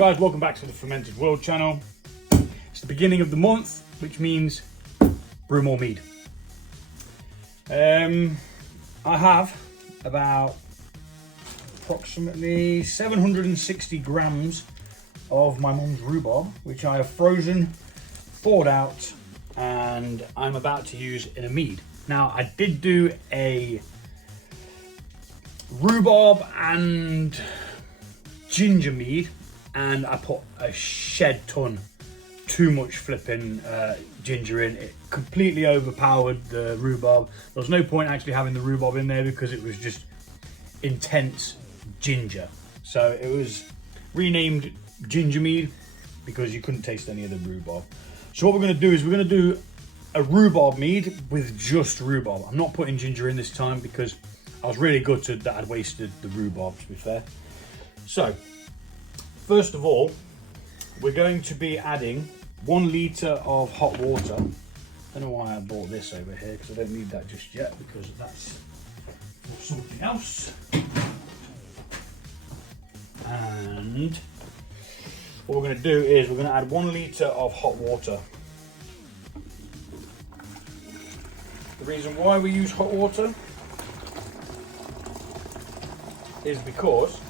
guys, welcome back to the Fermented World channel. It's the beginning of the month, which means brew more mead. I have about approximately 760 grams of my mum's rhubarb, which I have frozen, thawed out, and I'm about to use in a mead. Now, I did do a rhubarb and ginger mead, and I put a shed ton too much flipping ginger in. It completely overpowered the rhubarb. There was no point actually having the rhubarb in there because it was just intense ginger. So it was renamed ginger mead because you couldn't taste any of the rhubarb. So what we're going to do is we're going to do a rhubarb mead with just rhubarb. I'm not putting ginger in this time because I was really gutted that I'd wasted the rhubarb, to be fair. So first of all, we're going to be adding 1 litre of hot water. I don't know why I bought this over here because I don't need that just yet because that's for something else. And what we're going to do is we're going to add 1 litre of hot water. The reason why we use hot water is because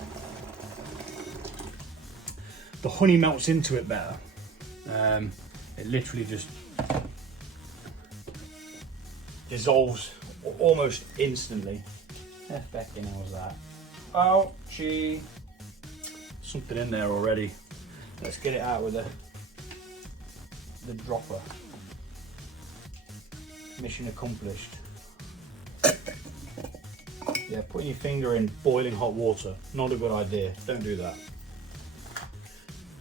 the honey melts into it better. It literally just dissolves almost instantly. Feckin' hell's that? Oh, gee. Something in there already. Let's get it out with the dropper. Mission accomplished. Yeah, putting your finger in boiling hot water, not a good idea. Don't do that.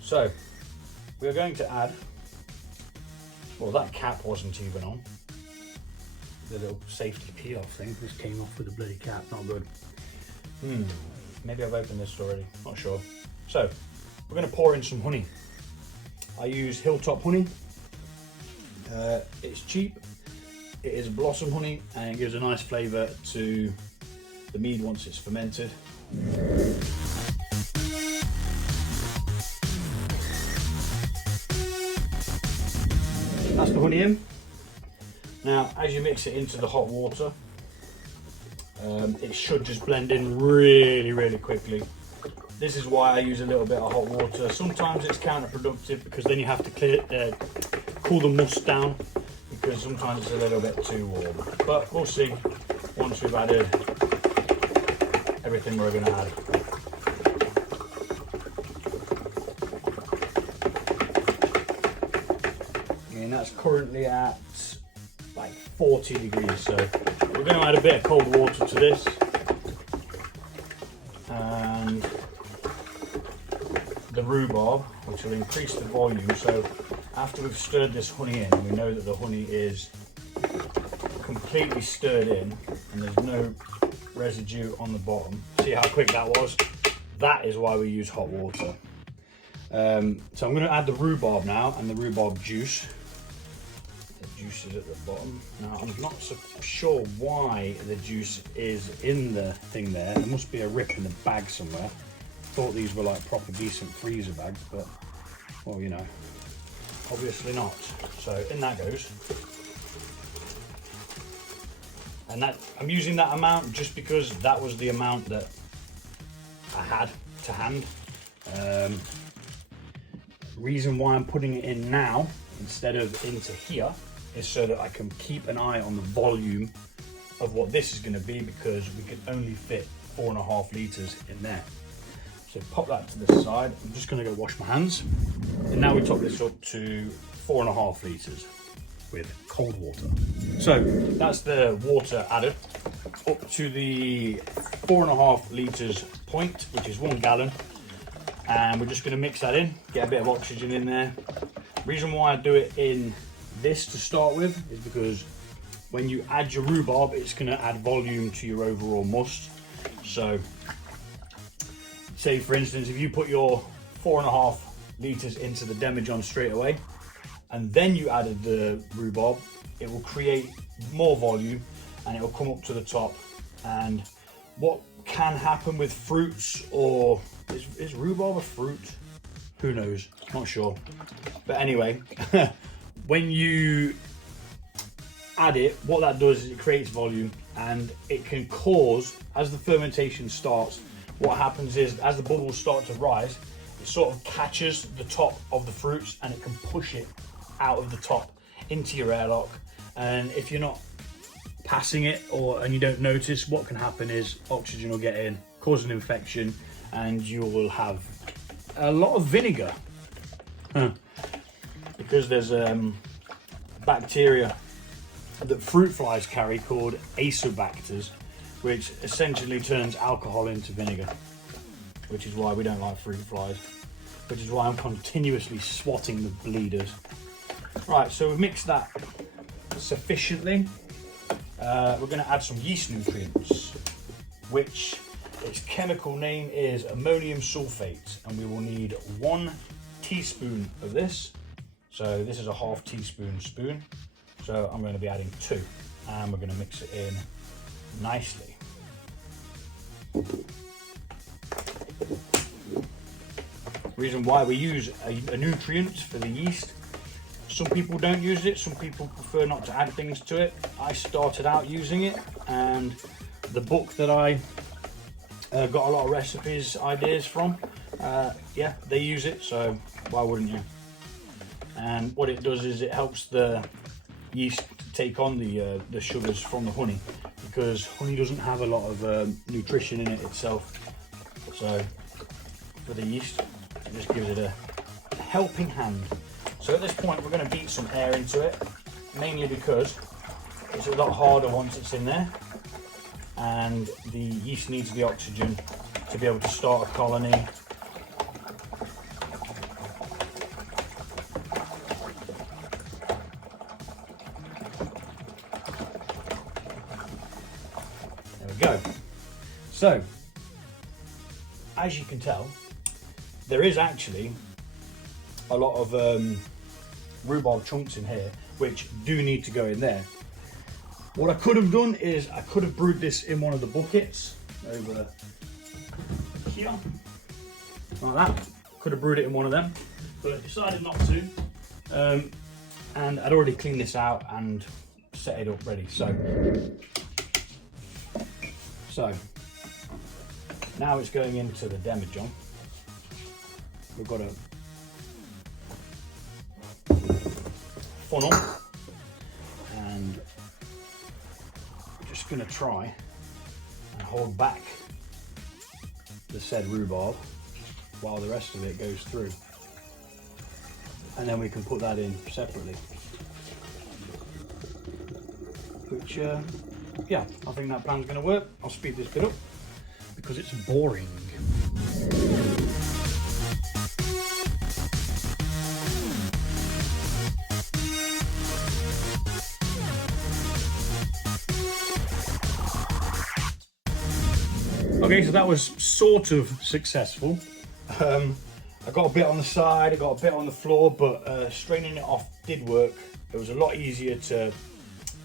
So, we're going to add, well, that cap wasn't even on. The little safety peel thing, this came off with the bloody cap, not good. Maybe I've opened this already, not sure. So, we're going to pour in some honey. I use Hilltop honey. It's cheap, it is blossom honey, and it gives a nice flavour to the mead once it's fermented. That's the honey in. Now, as you mix it into the hot water, it should just blend in really, really quickly. This is why I use a little bit of hot water. Sometimes it's counterproductive because then you have to cool the must down because sometimes it's a little bit too warm. But we'll see once we've added everything we're going to add. And that's currently at like 40 degrees, so we're going to add a bit of cold water to this, and the rhubarb, which will increase the volume. So after we've stirred this honey in, we know that the honey is completely stirred in and there's no residue on the bottom. See how quick that was? That is why we use hot water. So I'm going to add the rhubarb now and the rhubarb juice. The juice is at the bottom. Now I'm not so sure why the juice is in the thing there. There must be a rip in the bag somewhere. Thought these were like proper decent freezer bags, but well, you know, obviously not. So in that goes. And that, I'm using that amount just because that was the amount that I had to hand. Reason why I'm putting it in now instead of into here is so that I can keep an eye on the volume of what this is going to be, because we can only fit 4.5 litres in there. So pop that to the side. I'm just going to go wash my hands. And now we top this up to 4.5 litres with cold water. So that's the water added up to the 4.5 litres point, which is 1 gallon. And we're just going to mix that in, get a bit of oxygen in there. Reason why I do it in this to start with is because when you add your rhubarb, it's going to add volume to your overall must. So say for instance, if you put your 4.5 litres into the demijohn straight away and then you added the rhubarb, it will create more volume and it will come up to the top. And what can happen with fruits, or is rhubarb a fruit? Who knows? Not sure. But anyway, when you add it, what that does is it creates volume, and it can cause, as the fermentation starts, what happens is as the bubbles start to rise, it sort of catches the top of the fruits and it can push it out of the top into your airlock. And if you're not passing it and you don't notice, what can happen is oxygen will get in, cause an infection, and you will have a lot of vinegar. Because there's bacteria that fruit flies carry called asobacters, which essentially turns alcohol into vinegar, which is why we don't like fruit flies, which is why I'm continuously swatting the bleeders. Right, so we've mixed that sufficiently. We're going to add some yeast nutrients, which its chemical name is ammonium sulfate, and we will need 1 teaspoon of this. So this is a half teaspoon spoon. So I'm going to be adding 2, and we're going to mix it in nicely. Reason why we use a nutrient for the yeast. Some people don't use it, some people prefer not to add things to it. I started out using it, and the book that I got a lot of recipes ideas from, yeah, they use it, so why wouldn't you? And what it does is it helps the yeast take on the sugars from the honey, because honey doesn't have a lot of nutrition in it itself. So for the yeast, it just gives it a helping hand. So at this point we're going to beat some air into it, mainly because it's a lot harder once it's in there, and the yeast needs the oxygen to be able to start a colony. There we go. So, as you can tell, there is actually a lot of rhubarb chunks in here which do need to go in there. What I could have done is I could have brewed this in one of the buckets over here, like that. Could have brewed it in one of them, but I decided not to. And I'd already cleaned this out and set it up ready. So now it's going into the demijohn. We've got a funnel, and I'm just going to try and hold back the said rhubarb while the rest of it goes through, and then we can put that in separately, which yeah, I think that plan's going to work. I'll speed this bit up because it's boring. Okay, so that was sort of successful. I got a bit on the side, I got a bit on the floor, but straining it off did work. It was a lot easier to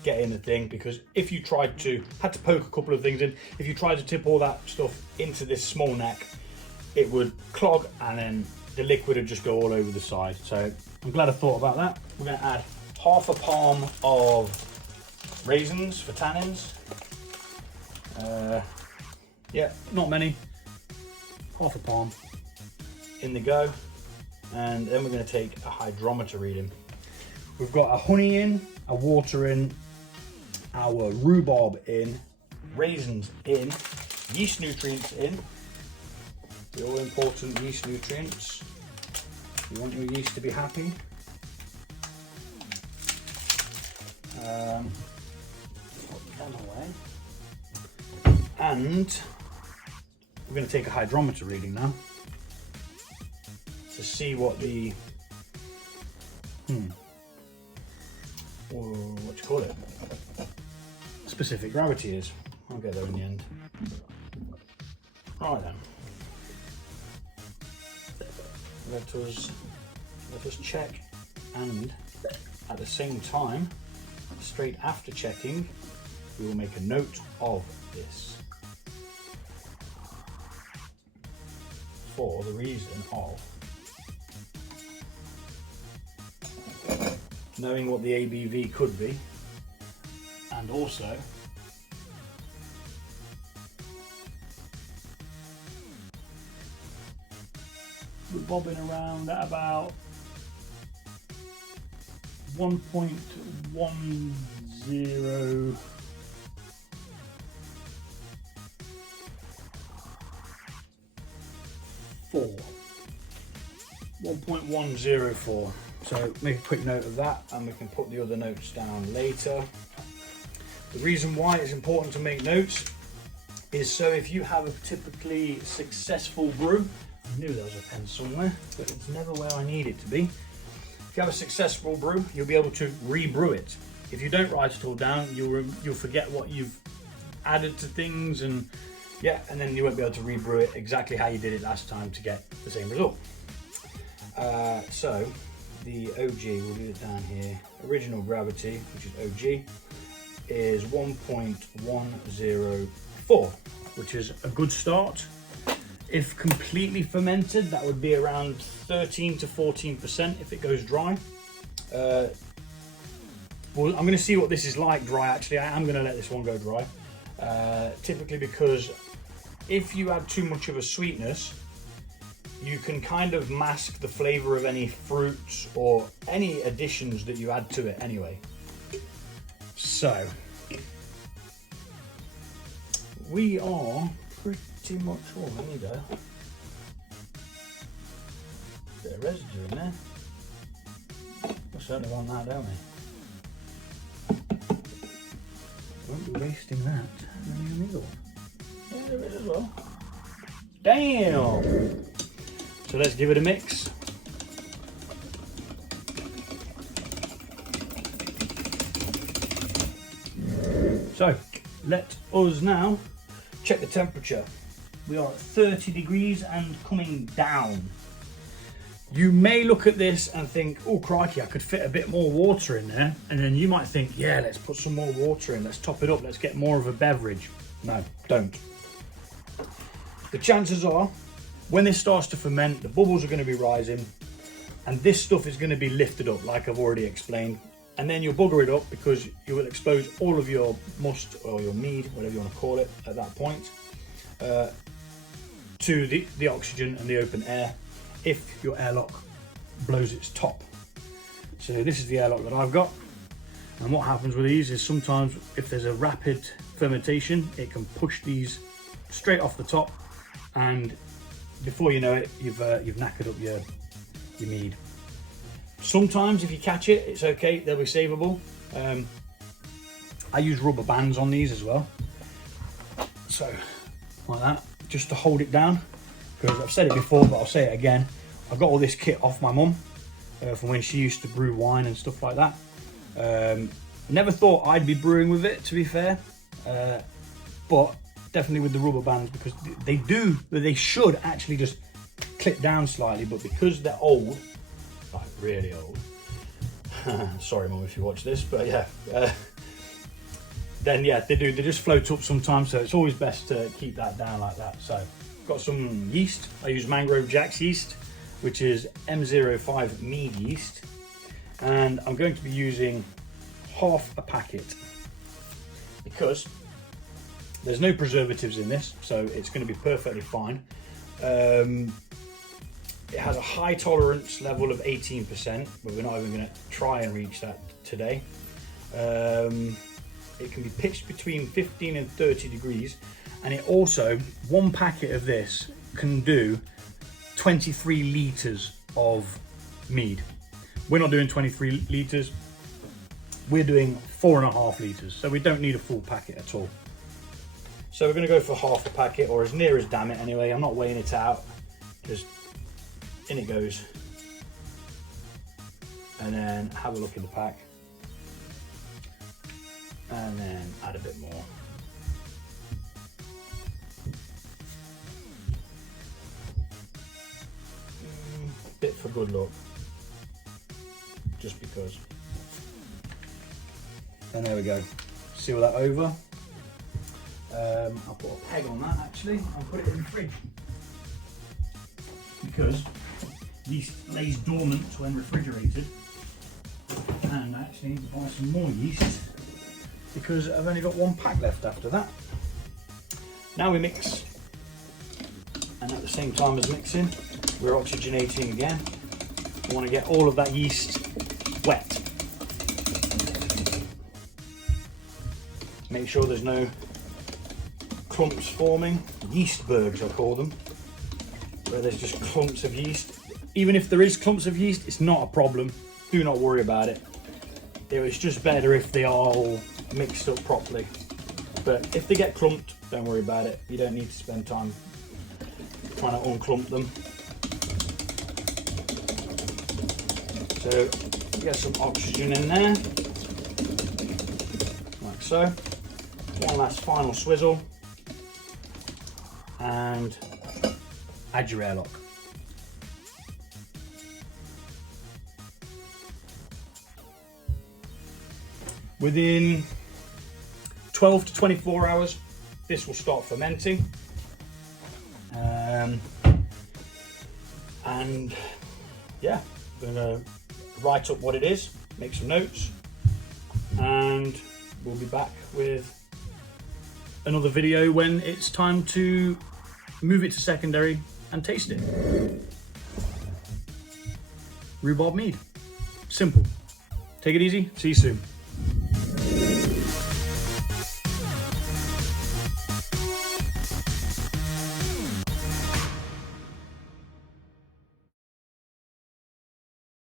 get in the thing, because if you tried to, had to poke a couple of things in, if you tried to tip all that stuff into this small neck, it would clog and then the liquid would just go all over the side. So I'm glad I thought about that. We're going to add half a palm of raisins for tannins. Yeah, not many, half a palm in the go. And then we're going to take a hydrometer reading. We've got a honey in, a water in, our rhubarb in, raisins in, yeast nutrients in, the all important yeast nutrients. You want your yeast to be happy. Put them away. And we're going to take a hydrometer reading now to see what the what do you call it, specific gravity is. I'll get there in the end. Right then, let us check, and at the same time, straight after checking, we will make a note of this, for the reason of knowing what the ABV could be, and also we're bobbing around at about 1.10. 1.104. So make a quick note of that, and we can put the other notes down later. The reason why it's important to make notes is so if you have a typically successful brew, I knew there was a pen somewhere, but it's never where I need it to be. If you have a successful brew, you'll be able to rebrew it. If you don't write it all down, you'll forget what you've added to things, and yeah, and then you won't be able to rebrew it exactly how you did it last time to get the same result. So the OG, we'll do it down here. Original gravity, which is OG, is 1.104, which is a good start. If completely fermented, that would be around 13 to 14% if it goes dry. Well, I'm going to see what this is like dry. Actually, I am going to let this one go dry. Typically, because if you add too much of a sweetness, you can kind of mask the flavor of any fruits or any additions that you add to it anyway. So we are pretty much, oh, there you go. Bit of residue in there. We certainly want that, don't we? Won't be wasting that. Yeah, there is as well. Damn! So let's give it a mix. So let us now check the temperature. We are at 30 degrees and coming down. You may look at this and think, oh crikey, I could fit a bit more water in there. And then you might think, yeah, let's put some more water in, let's top it up, let's get more of a beverage. No, don't. The chances are, when this starts to ferment, the bubbles are going to be rising, and this stuff is going to be lifted up, like I've already explained. And then you'll bugger it up because you will expose all of your must or your mead, whatever you want to call it, at that point, to the oxygen and the open air, if your airlock blows its top. So this is the airlock that I've got, and what happens with these is sometimes if there's a rapid fermentation, it can push these straight off the top, and before you know it, you've knackered up your mead. Sometimes if you catch it, it's okay, they'll be savable. I use rubber bands on these as well, so like that, just to hold it down, because I've said it before but I'll say it again, I've got all this kit off my mum from when she used to brew wine and stuff like that. Never thought I'd be brewing with it, to be fair, but definitely with the rubber bands, because they should actually just clip down slightly, but because they're old, like really old, sorry mum if you watch this, but yeah, then yeah, they just float up sometimes, so it's always best to keep that down like that. So got some yeast. I use Mangrove Jack's yeast, which is M05 mead yeast, and I'm going to be using half a packet because there's no preservatives in this, so it's going to be perfectly fine. It has a high tolerance level of 18%, but we're not even going to try and reach that today. It can be pitched between 15 and 30 degrees, and it also, one packet of this can do 23 litres of mead. We're not doing 23 litres, we're doing 4.5 litres, so we don't need a full packet at all. So we're going to go for half a packet, or as near as damn it anyway. I'm not weighing it out, just in it goes. And then have a look in the pack, and then add a bit more. Bit for good luck, just because. And there we go. Seal that over. I'll put a peg on that actually. I'll put it in the fridge because yeast lays dormant when refrigerated, and actually need to buy some more yeast because I've only got 1 pack left after that. Now we mix, and at the same time as mixing, we're oxygenating again. We want to get all of that yeast wet. Make sure there's no clumps forming, yeastbergs I call them, where there's just clumps of yeast. Even if there is clumps of yeast, it's not a problem. Do not worry about it. It's just better if they are all mixed up properly. But if they get clumped, don't worry about it. You don't need to spend time trying to unclump them. So get some oxygen in there, like so. One last final swizzle, and add your airlock. Within 12 to 24 hours, this will start fermenting. And yeah, I'm gonna write up what it is, make some notes, and we'll be back with another video when it's time to move it to secondary and taste it. Rhubarb mead, simple. Take it easy, see you soon.